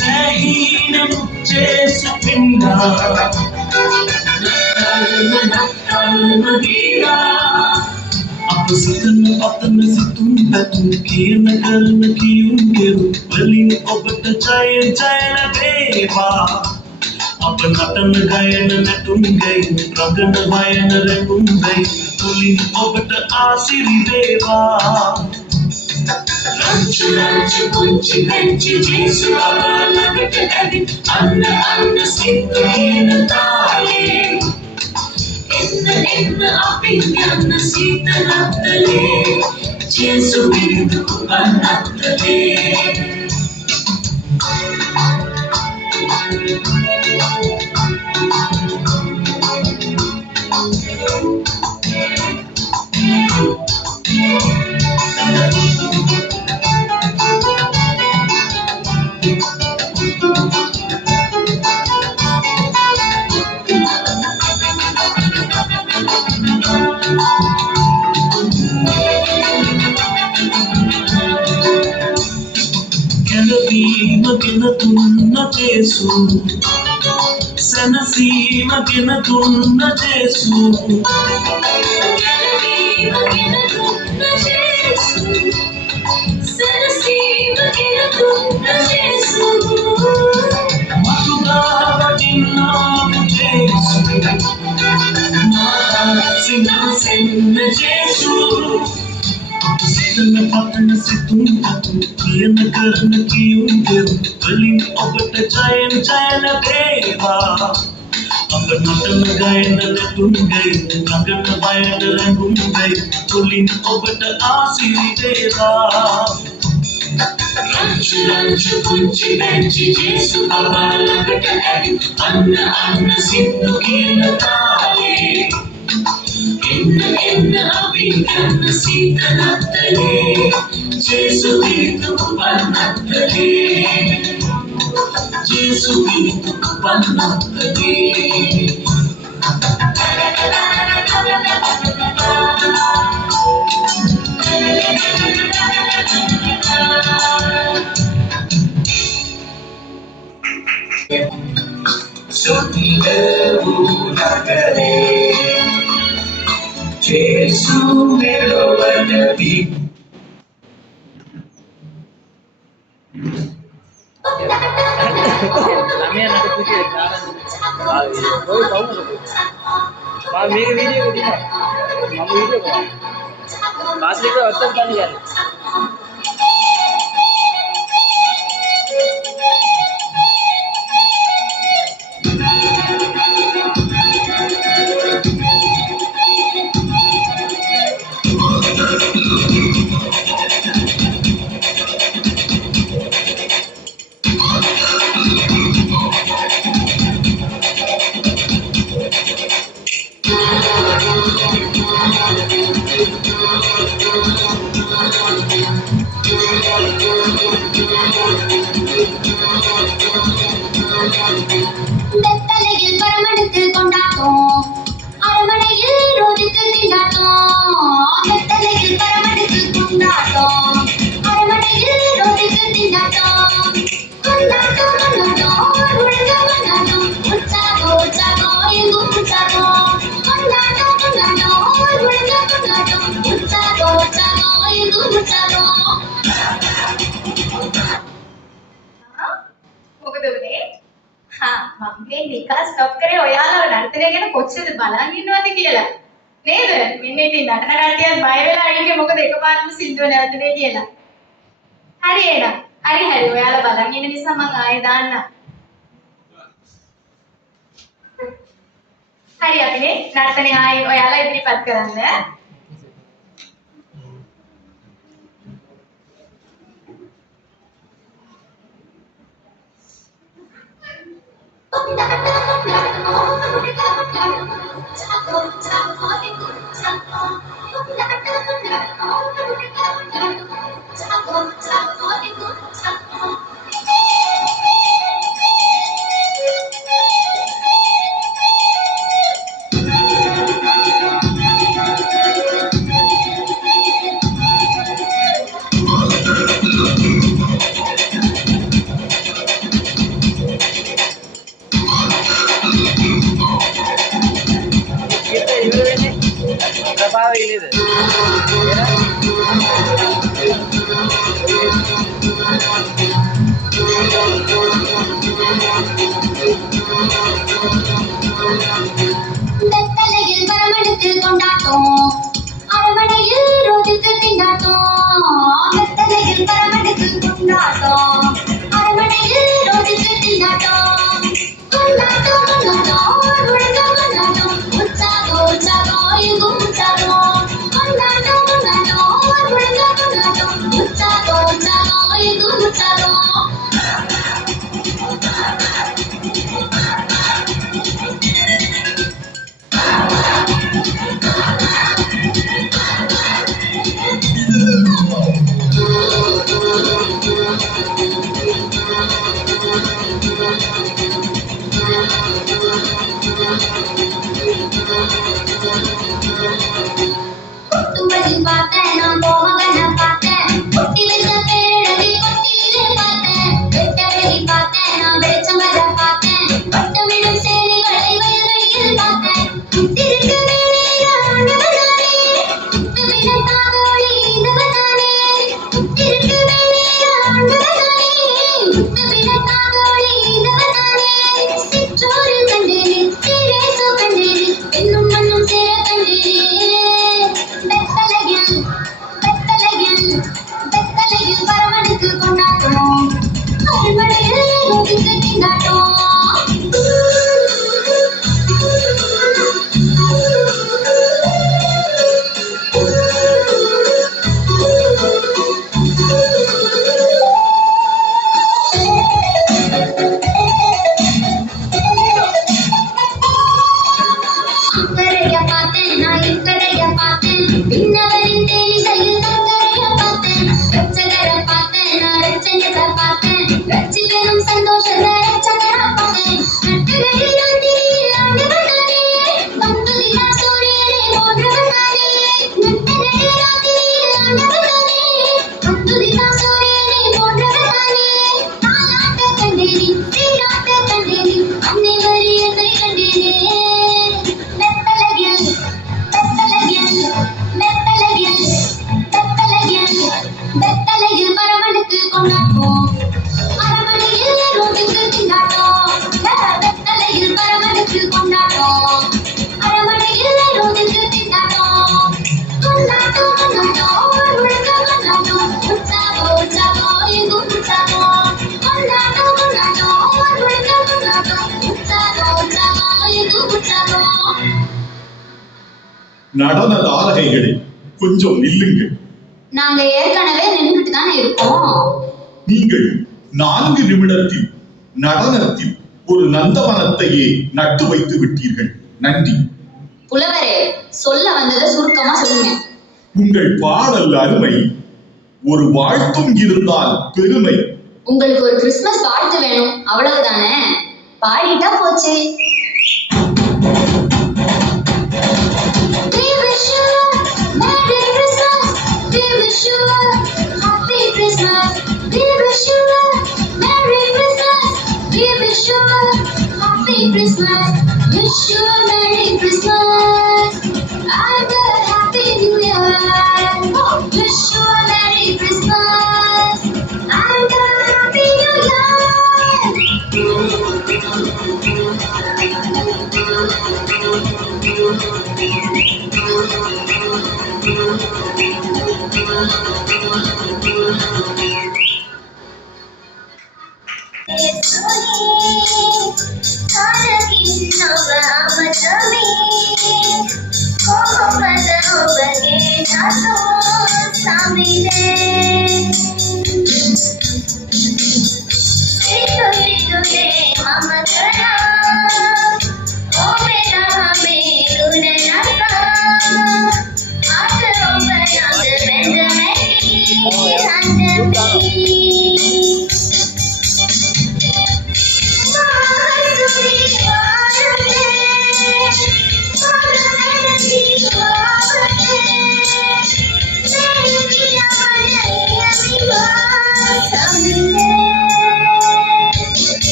Nahihina చేసుకున్నా Almadina Aku sedang patah situng batu kian karena kiun keru Belin obat cahaya cahaya beba Apa natan gayan natungai Ragan bayan rengungai Tulin obat asiri beba Ranchu ranchu kunchi benchi Jesu abala betadadi Anna anna sintu kina tali Inna abinyanna sita nattale Jesu virindu kupanattale Kenatuన్న Jesu Senasima kenatuన్న Jesu Kenasima kenatuన్న Jesu Senasima kenatuన్న Jesu Matugaba dinnamu Jesu Mata sinasenna Jesu Sedang patah situng batu kian karena kiun keru Belin obat cahaya beba Apa natan gayan natungai Ragan bayan rengungai Tulin obat asiri beba Ranchu ranchu kunci benci Jesu abala betadadi Anna anna sintu kina tali Inna abinyanna sita nattale Jesu virindu kupanattale Jesu virindu kupanattale Sotidevu nagare Jesu melowanabi Lamanya nak puji cara kau tahu tak? Bawa मेरे वीडियो को दिखा, हम वीडियो को बात लेकर अत्तर क्या नहीं यार வெத்தலையில் பரமடுத்து கொண்டாட்டோம் அரமனையில் ரோஜுக்கு திண்டாட்டோம் வெத்தலையில் பரமடுத்து கொண்டாட்டோம் அரமனையில் ரோஜுக்கு திண்டாட்டோம் கொண்டாட்டம் கொண்டாட்டம் உலக கொண்டாட்டம் உற்சாகம் உற்சாகம் எங்கும் உற்சாகம் கொண்டாட்டம் கொண்டாட்டம் உலக கொண்டாட்டம் உற்சாகம் உற்சாகம் எங்கும் உற்சாகம் මගේ නිකා ස්ටොප් කරේ ඔයාලා නර්තනය ගැන කොච්චර බලන් ඉන්නවද කියලා නේද මෙන්න ඉතින් නටන කට්ටියත් බය වෙලා ඉන්නේ මොකද එකපාරටම සින්දුව නැවතුනේ කියලා හරි එහෙනම් හරි ඔයාලා බලන් ඉන්න නිසා මම ආයෙ දාන්නම් හරි අපිනේ නර්තනය ආයෙ ඔයාලා ඉදිරිපත් කරන්න வெத்தலையில் வரமடுத்து கொண்டாட்டம் அரவணையில் ரோஜுக்கு திண்டாட்டம் வெத்தலையில் வரமடுத்து கொண்டாட்டம் அரவணையில் ரோஜுக்கு திண்டாட்டம் கொண்டாட்டம் கொண்டாட்டம் முழுக்க கொண்டாட்டம் உற்சாகம் உற்சாகம் எங்கும் உற்சாகம் கொண்டாட்டம் கொண்டாட்டம் முழுக்க கொண்டாட்டம் உற்சாகம் உற்சாகம் எங்கும் உற்சாகம் கொட்டுவதில் பார்த்தேன் நான் கோமகனை பார்த்தேன் கொட்டி வைத்த பேரழகை கொட்டிலே பார்த்தேன் வெட்டழகி பார்த்தேன் நான் வெளிச்சமர பார்த்தேன் வட்டமிடும் சேனைகளை வயல்வெளியில் பார்த்தேன் முத்திருக்கு வேலையில ஆண்டவனானே முத்துவிடம் தாகோழி நீந்தவனானே முத்திருக்கு வேலையில ஆண்டவனானே முத்துவிடம் தாகோழி நீந்தவனானே சிற்றோரு கண்டேனே சிரேசு கண்டேனே பெண்ணும் மண்ணும் சேர கண்டேனே வெத்தலையில் வரமடுத்து கொண்டாட்டம் அரண்மனையில் ரோஜுக்கு திண்டாட்டம் அக்கறைய பார்த்தேன் நான் இக்கறைய பார்த்தேன் பின்னவரின் தேனிசையில் அக்கறைய பார்த்தேன் ரட்சகரை பார்த்தேன் நான் ரட்சகரை பார்த்தேன் ரட்சிக்கணும் சந்தோஷத்தை ரட்சகரை பார்த்தேன் நட்டுகடி நாட்டில் ஆண்டவனானே பந்துலினா சூரியனே போன்றவனானே நட்டுகடி நாட்டில் ஆண்டவனானே பந்துலினா சூரியனே போன்றவனானே தாலாட்ட கண்டேனே சீராட்ட கண்டேனே அன்னை மரியத்தை கண்டேனே வெத்தலையில் வரமடுத்து கொண்டாட்டம் அரவணையில் ரோஜுக்கு திண்டாட்டம் வெத்தலையில் வரமடுத்து கொண்டாட்டம் அரவணையில் ரோஜுக்கு திண்டாட்டம் கொண்டாட்டம் கொண்டாட்டம் முழுக்க கொண்டாட்டம் உற்சாகம் உற்சாகம் எங்கும் உற்சாகம் கொண்டாட்டம் கொண்டாட்டம் முழுக்க கொண்டாட்டம் உற்சாகம் உற்சாகம் எங்கும் உற்சாகம் நடன தாரகைகளே கொஞ்சம் நில்லுங்கள். நாங்க ஏற்கனவே நின்றுட்டு தானே இருக்கோம். நீங்கள் 4 நிமிடத்தில் நடனத்தில் ஒரு நந்தவனத்தையே நட்டு வைத்து விட்டீர்கள். நன்றி. புலவரே, சொல்ல வந்ததை சுருக்கமா சொல்லுங்க. உங்கள் பாடல் அருமை, ஒரு வாழ்த்தும் இருந்தால் பெருமை. உங்களுக்கு ஒரு கிறிஸ்துமஸ் வாழ்த்து வேணும், அவ்வளவுதானே? பாடிட்டா போச்சு. We wish you Merry Christmas. We wish you Happy Christmas. We wish you Merry Christmas. We wish you Happy Christmas. Wish you Merry Christmas and a Happy New Year. Wish you Merry Christmas and a Happy New Year.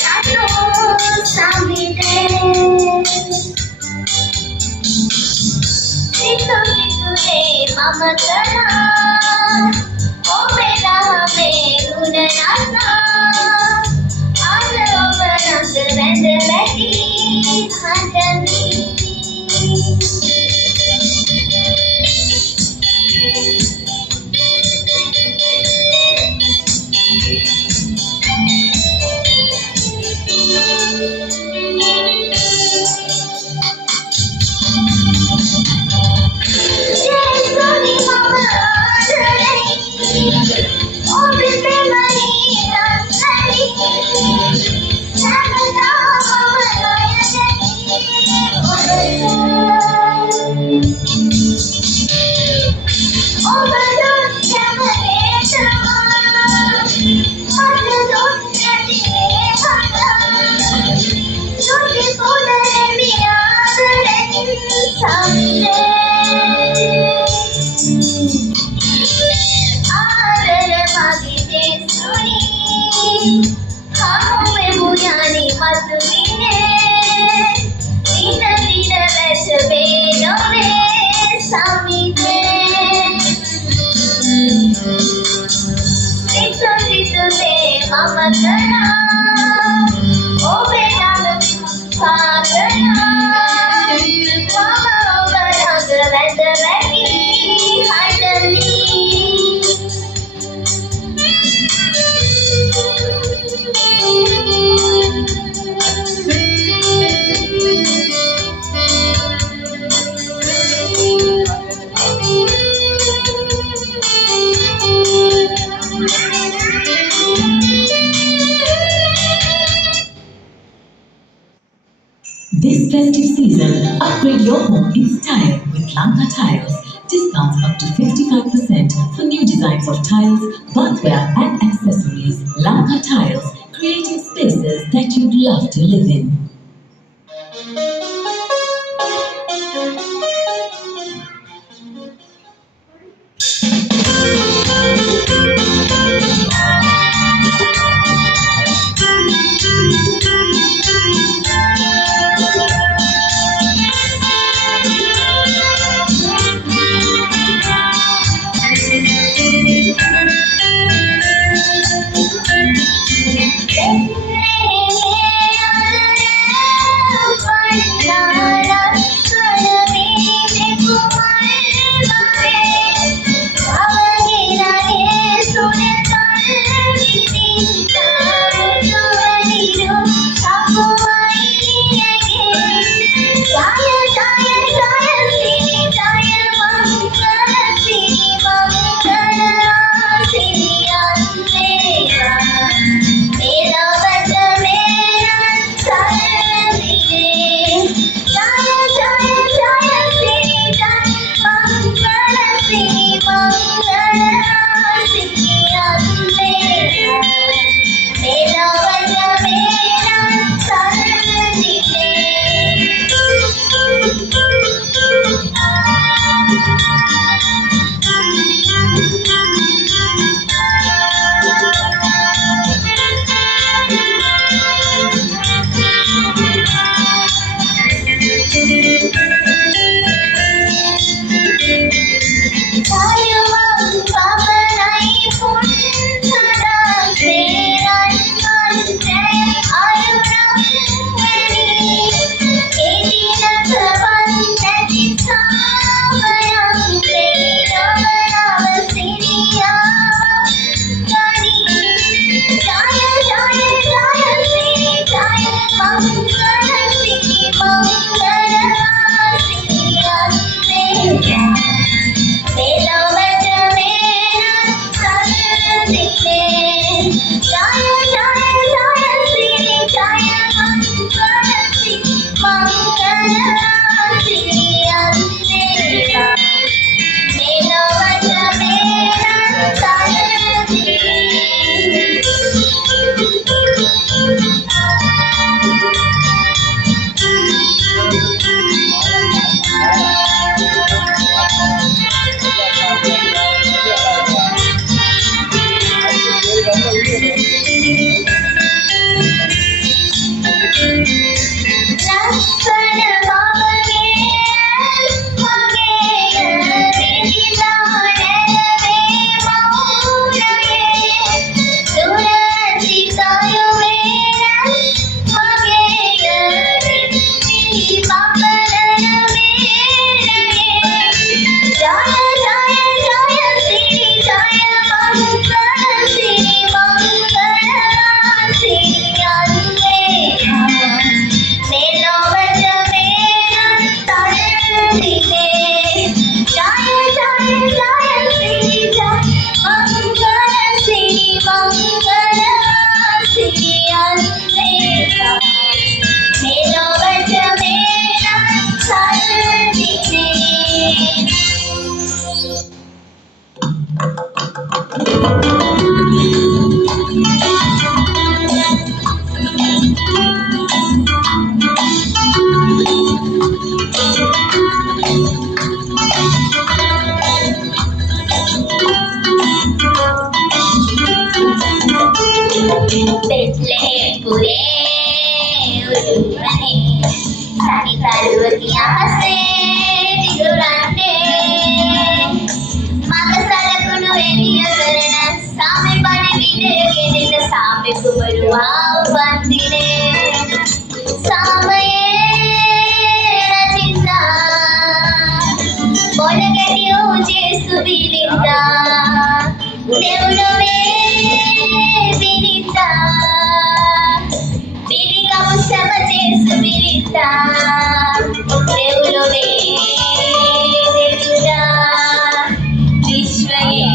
Satu samide Itu de mama tana Obe rahame guna nasa Ada obarang renda lagi hadani Jesoni mama adai Obe premani nasari Samata mama layani Obadon samane sama Obadon samane sama Suti pudare miyadare samde Adare magite suni Hamu muyani matuvine Dina dina vesbe nove samide Itu de mama tana Obe dalam pagana Mama obarang renda lagi hadani This festive season, upgrade your home in style with Lanka Tiles. Discounts up to 55% for new designs of tiles, bathware and accessories. Lanka Tiles, creating spaces that you'd love to live in. Bethlehem-pure ulumane sari kaluwatiya hase digurante mata salakunu eliya karana same padi videge nita same kumaruwa bandine samaye rajinda bolagatiyo jesu bilinda దేవుడవే వినితా బిడిగము శ్రమ చేసు వినితా దేవుడవే దేవుడా విశ్వయే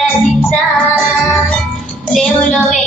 రక్షితా దేవుడవే